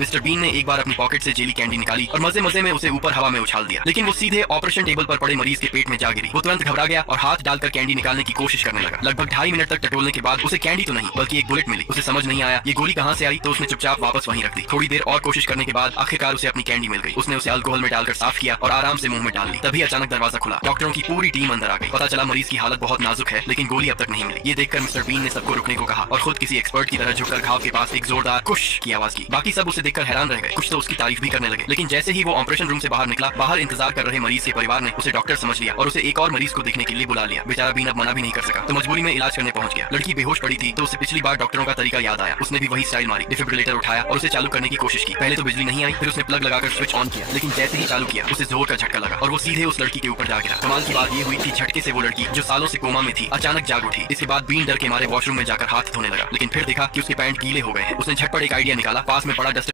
Mister been ने एक बार अपनी पॉकेट से जेली कैंडी निकाली और मजे मजे में उसे ऊपर हवा में उछाल दिया, लेकिन वो सीधे ऑपरेशन टेबल पर पड़े मरीज के पेट में जा गिरी। वो तुरंत घबरा गया और हाथ डालकर कैंडी निकालने की कोशिश करने लगा। लगभग 2.5 मिनट तक टटोलने के बाद उसे कैंडी तो नहीं बल्कि एक बुलेट मिली। उसे समझ नहीं आया ये गोली कहाँ से आई, तो उसने चुपचाप वापस वहीं रख दी। थोड़ी देर और कोशिश करने के बाद आखिरकार उसे अपनी कैंडी मिल गई। उसने उसे अल्कोहल में डालकर साफ किया और आराम से मुंह में डाल ली। तभी अचानक दरवाजा खुला। डॉक्टरों की पूरी टीम अंदर आ गई। पता चला मरीज की हालत बहुत नाजुक है, लेकिन गोली अब तक नहीं मिली। ये देखकर मिस्टर बीन ने सबको रुकने को कहा और खुद किसी एक्सपर्ट की तरह झुककर घाव के पास एक जोरदार कुश की आवाज की। बाकी सब उसे देखकर हैरान रह गए, कुछ तो उसकी तारीफ भी करने लगे। लेकिन जैसे ही वो ऑपरेशन रूम से बाहर निकला, बाहर इंतजार कर रहे मरीज के परिवार ने उसे डॉक्टर समझ लिया और उसे एक और मरीज को देखने के लिए बुला लिया। बेचारा बीन अब मना भी नहीं कर सका, तो मजबूरी में इलाज करने पहुंच गया। लड़की बेहोश पड़ी थी, तो उसे पिछली बार डॉक्टरों का तरीका याद आया। उसने भी वही स्टाइल मारी, डिफिब्रिलेटर उठाया और उसे चालू करने की कोशिश की। पहले तो बिजली नहीं आई, फिर उसने प्लग लगाकर स्विच ऑन किया, लेकिन जैसे ही चालू किया उसे जोर का झटका लगा और वो सीधे उस लड़की के ऊपर जा गिरा। कमाल की बात ये हुई कि झटके से वो लड़की जो सालों से कोमा में थी अचानक जाग उठी। इसके बाद बीन डर के मारे वॉशरूम में जाकर हाथ धोने लगा, लेकिन फिर देखा कि उसके पैंट गीले हो गए हैं। उसने झटपट एक आइडिया निकाला, पास में पड़ा डस्टर